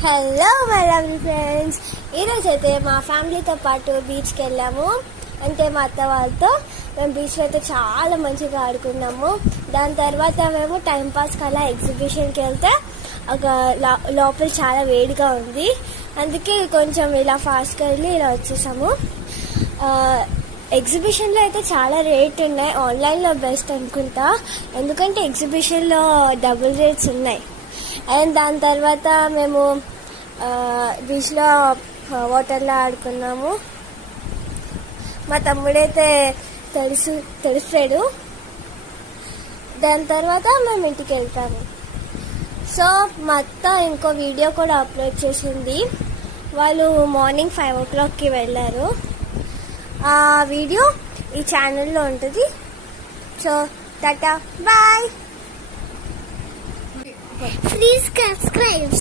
Hello my lovely friends, ఈరోజు అయితే మా ఫ్యామిలీతో పాటు బీచ్కి వెళ్ళాము. అంటే మా అత్త వాళ్ళతో మేము బీచ్లో అయితే చాలా మంచిగా ఆడుకున్నాము. దాని తర్వాత మేము టైంపాస్కి అలా ఎగ్జిబిషన్కి వెళ్తే ఒక లోపల చాలా వేడిగా ఉంది. అందుకే కొంచెం ఇలా ఫాస్ట్గా వెళ్ళి ఇలా వచ్చేసాము. ఎగ్జిబిషన్లో అయితే చాలా రేట్ ఉన్నాయి. ఆన్లైన్లో బెస్ట్ అనుకుంటా, ఎందుకంటే ఎగ్జిబిషన్లో డబుల్ రేట్స్ ఉన్నాయి. అండ్ దాని తర్వాత మేము బీచ్లో వాటర్లో ఆడుకున్నాము. మా తమ్ముడైతే తడిసాడు. దాని తర్వాత మేము ఇంటికి వెళ్తాము. సో మా అత్త ఇంకో వీడియో కూడా అప్లోడ్ చేసింది. వాళ్ళు మార్నింగ్ 5 o'clockకి వెళ్ళారు. ఆ వీడియో ఈ ఛానల్లో ఉంటుంది. So tata bye. Please subscribe.